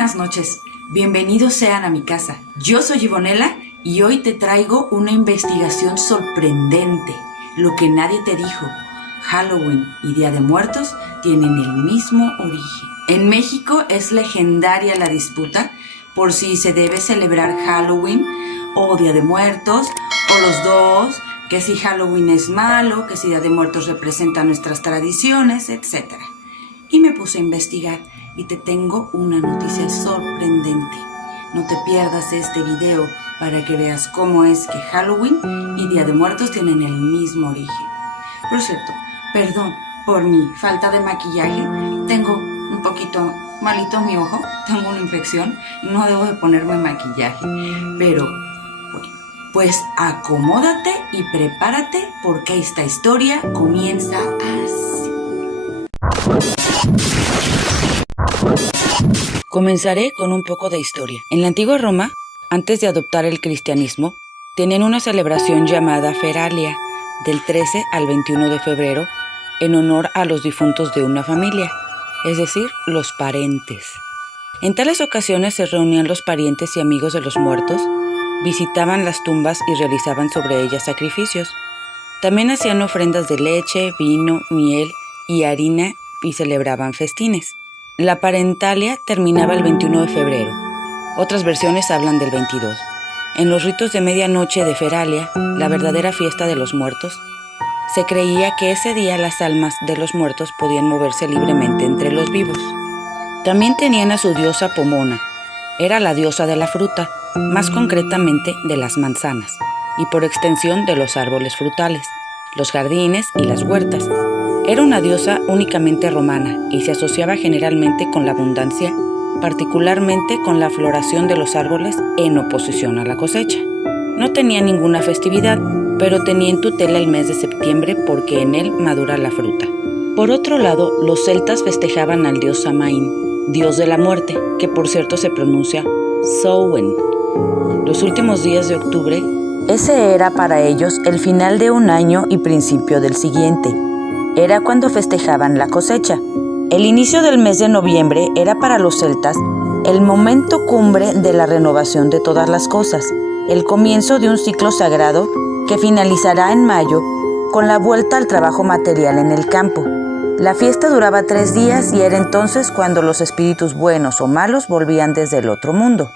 buenas noches, bienvenidos sean a mi casa. Yo soy Ivonela y hoy te traigo una investigación sorprendente. Lo que nadie te dijo, Halloween y Día de Muertos tienen el mismo origen. En México es legendaria la disputa por si se debe celebrar Halloween o Día de Muertos o los dos, que si Halloween es malo, que si Día de Muertos representa nuestras tradiciones, etc. Y me puse a investigar y te tengo una noticia sorprendente. No te pierdas este video para que veas cómo es que Halloween y Día de Muertos tienen el mismo origen. Por cierto, perdón por mi falta de maquillaje, tengo un poquito malito mi ojo, tengo una infección y no debo de ponerme maquillaje, pero bueno, pues acomódate y prepárate porque esta historia comienza así. Comenzaré con un poco de historia. En la antigua Roma, antes de adoptar el cristianismo, tenían una celebración llamada Feralia, del 13 al 21 de febrero, en honor a los difuntos de una familia, es decir, los parentes. En tales ocasiones se reunían los parientes y amigos de los muertos, visitaban las tumbas y realizaban sobre ellas sacrificios. También hacían ofrendas de leche, vino, miel y harina y celebraban festines. La parentalia terminaba el 21 de febrero. Otras versiones hablan del 22. En los ritos de medianoche de Feralia, la verdadera fiesta de los muertos, se creía que ese día las almas de los muertos podían moverse libremente entre los vivos. También tenían a su diosa Pomona. Era la diosa de la fruta, más concretamente de las manzanas, y por extensión de los árboles frutales, los jardines y las huertas. Era una diosa únicamente romana y se asociaba generalmente con la abundancia, particularmente con la floración de los árboles en oposición a la cosecha. No tenía ninguna festividad, pero tenía en tutela el mes de septiembre porque en él madura la fruta. Por otro lado, los celtas festejaban al dios Samaín, dios de la muerte, que por cierto se pronuncia Samhain. Los últimos días de octubre, ese era para ellos el final de un año y principio del siguiente. Era cuando festejaban la cosecha. El inicio del mes de noviembre era para los celtas el momento cumbre de la renovación de todas las cosas, el comienzo de un ciclo sagrado que finalizará en mayo con la vuelta al trabajo material en el campo. La fiesta duraba 3 días y era entonces cuando los espíritus buenos o malos volvían desde el otro mundo.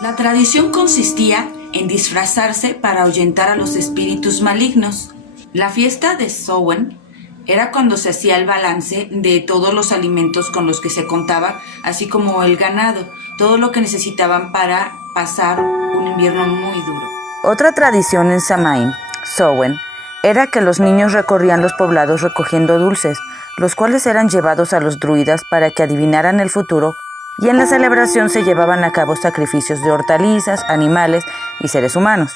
La tradición consistía en disfrazarse para ahuyentar a los espíritus malignos. La fiesta de Samhain era cuando se hacía el balance de todos los alimentos con los que se contaba, así como el ganado, todo lo que necesitaban para pasar un invierno muy duro. Otra tradición en Samhain, era que los niños recorrían los poblados recogiendo dulces, los cuales eran llevados a los druidas para que adivinaran el futuro, y en la celebración se llevaban a cabo sacrificios de hortalizas, animales y seres humanos.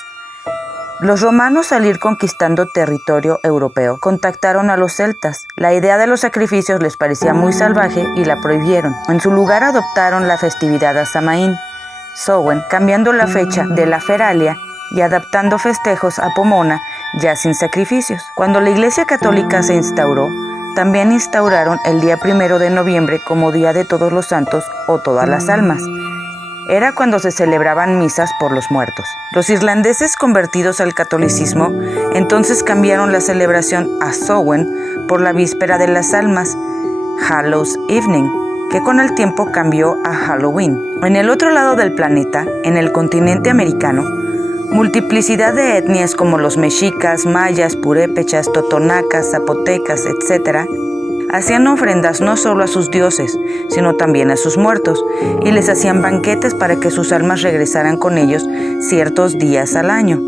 Los romanos, al ir conquistando territorio europeo, contactaron a los celtas. La idea de los sacrificios les parecía muy salvaje y la prohibieron. En su lugar adoptaron la festividad a Samhain, cambiando la fecha de la Feralia y adaptando festejos a Pomona, ya sin sacrificios. Cuando la Iglesia Católica se instauró, también instauraron el día 1 de noviembre como Día de Todos los Santos o Todas las Almas. Era cuando se celebraban misas por los muertos. Los irlandeses convertidos al catolicismo entonces cambiaron la celebración a Samhain por la víspera de las almas, Hallows Evening, que con el tiempo cambió a Halloween. En el otro lado del planeta, en el continente americano, multiplicidad de etnias como los mexicas, mayas, purépechas, totonacas, zapotecas, etc., hacían ofrendas no solo a sus dioses, sino también a sus muertos, y les hacían banquetes para que sus almas regresaran con ellos ciertos días al año.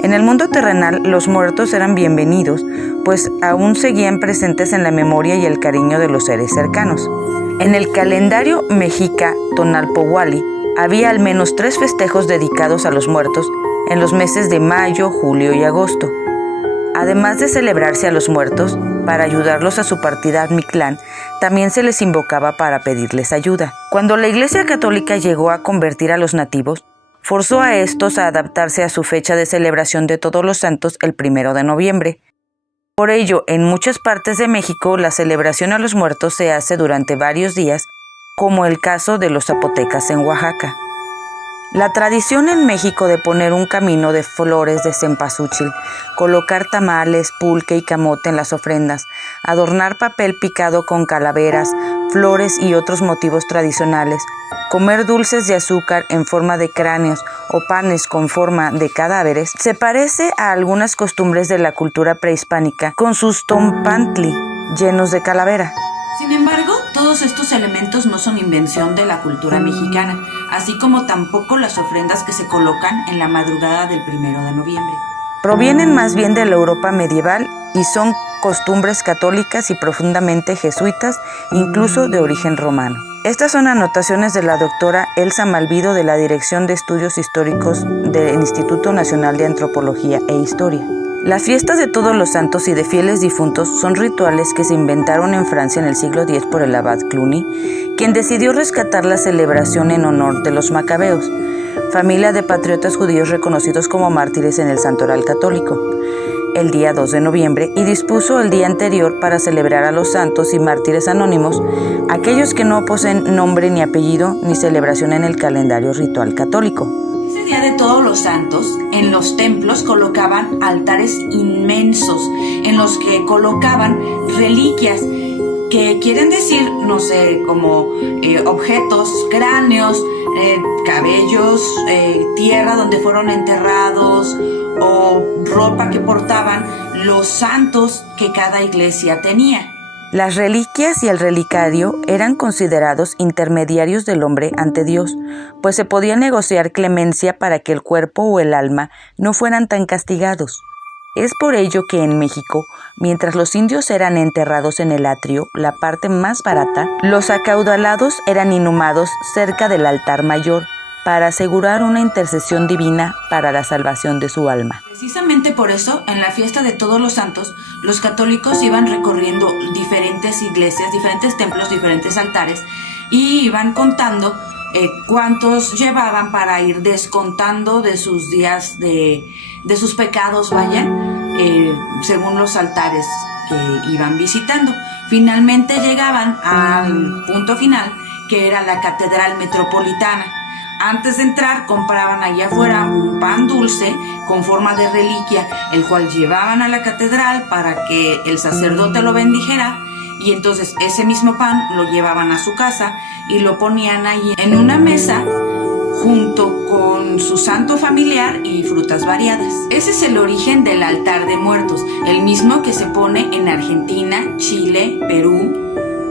En el mundo terrenal, los muertos eran bienvenidos, pues aún seguían presentes en la memoria y el cariño de los seres cercanos. En el calendario mexica Tonalpohualli había al menos 3 festejos dedicados a los muertos en los meses de mayo, julio y agosto. Además de celebrarse a los muertos, para ayudarlos a su partida a Mictlán, también se les invocaba para pedirles ayuda. Cuando la Iglesia Católica llegó a convertir a los nativos, forzó a estos a adaptarse a su fecha de celebración de Todos los Santos el 1 de noviembre. Por ello, en muchas partes de México, la celebración a los muertos se hace durante varios días como el caso de los zapotecas en Oaxaca. La tradición en México de poner un camino de flores de cempasúchil, colocar tamales, pulque y camote en las ofrendas, adornar papel picado con calaveras, flores y otros motivos tradicionales, comer dulces de azúcar en forma de cráneos o panes con forma de cadáveres, se parece a algunas costumbres de la cultura prehispánica con sus tompantli llenos de calavera. Sin embargo, todos estos elementos no son invención de la cultura mexicana, así como tampoco las ofrendas que se colocan en la madrugada del 1 de noviembre. Provienen más bien de la Europa medieval y son costumbres católicas y profundamente jesuitas, incluso de origen romano. Estas son anotaciones de la doctora Elsa Malvido de la Dirección de Estudios Históricos del Instituto Nacional de Antropología e Historia. Las fiestas de Todos los Santos y de fieles difuntos son rituales que se inventaron en Francia en el siglo X por el abad Cluny, quien decidió rescatar la celebración en honor de los macabeos, familia de patriotas judíos reconocidos como mártires en el Santoral católico, el día 2 de noviembre, y dispuso el día anterior para celebrar a los santos y mártires anónimos, aquellos que no poseen nombre ni apellido ni celebración en el calendario ritual católico. Ese día de Todos los Santos, en los templos colocaban altares inmensos en los que colocaban reliquias que quieren decir, no sé, como objetos, cráneos, cabellos, tierra donde fueron enterrados o ropa que portaban los santos que cada iglesia tenía. Las reliquias y el relicario eran considerados intermediarios del hombre ante Dios, pues se podía negociar clemencia para que el cuerpo o el alma no fueran tan castigados. Es por ello que en México, mientras los indios eran enterrados en el atrio, la parte más barata, los acaudalados eran inhumados cerca del altar mayor, para asegurar una intercesión divina para la salvación de su alma. Precisamente por eso, en la fiesta de Todos los Santos, los católicos iban recorriendo diferentes iglesias, diferentes templos, diferentes altares, y iban contando cuántos llevaban para ir descontando de sus días, de sus pecados, según los altares que iban visitando. Finalmente llegaban al punto final, que era la Catedral Metropolitana. Antes de entrar, compraban allá afuera un pan dulce con forma de reliquia, el cual llevaban a la catedral para que el sacerdote lo bendijera, y entonces ese mismo pan lo llevaban a su casa y lo ponían ahí en una mesa junto con su santo familiar y frutas variadas. Ese es el origen del altar de muertos, el mismo que se pone en Argentina, Chile, Perú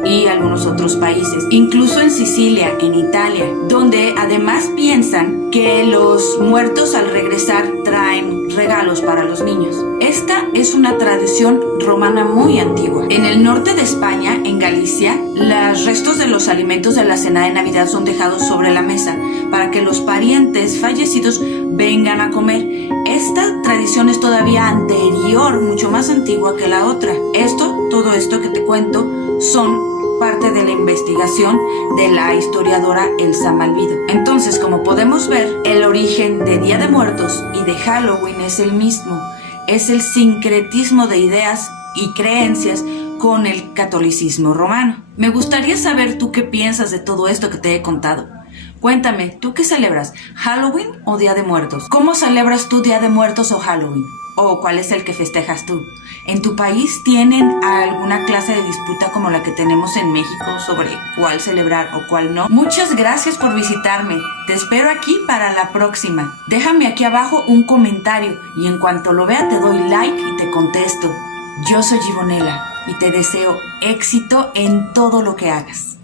y algunos otros países, incluso en Sicilia, en Italia, donde además piensan que los muertos al regresar traen regalos para los niños. Esta es una tradición romana muy antigua. En el norte de España, en Galicia, los restos de los alimentos de la cena de Navidad son dejados sobre la mesa para que los parientes fallecidos vengan a comer. Esta tradición es todavía anterior, mucho más antigua que la otra. Todo esto que te cuento son parte de la investigación de la historiadora Elsa Malvido. Entonces, como podemos ver, el origen de Día de Muertos y de Halloween es el mismo. Es el sincretismo de ideas y creencias con el catolicismo romano. Me gustaría saber tú qué piensas de todo esto que te he contado. Cuéntame, ¿tú qué celebras? ¿Halloween o Día de Muertos? ¿Cómo celebras tú Día de Muertos o Halloween? ¿O cuál es el que festejas tú? ¿En tu país tienen alguna clase de disputa como la que tenemos en México sobre cuál celebrar o cuál no? Muchas gracias por visitarme. Te espero aquí para la próxima. Déjame aquí abajo un comentario y en cuanto lo vea te doy like y te contesto. Yo soy Gibonela y te deseo éxito en todo lo que hagas.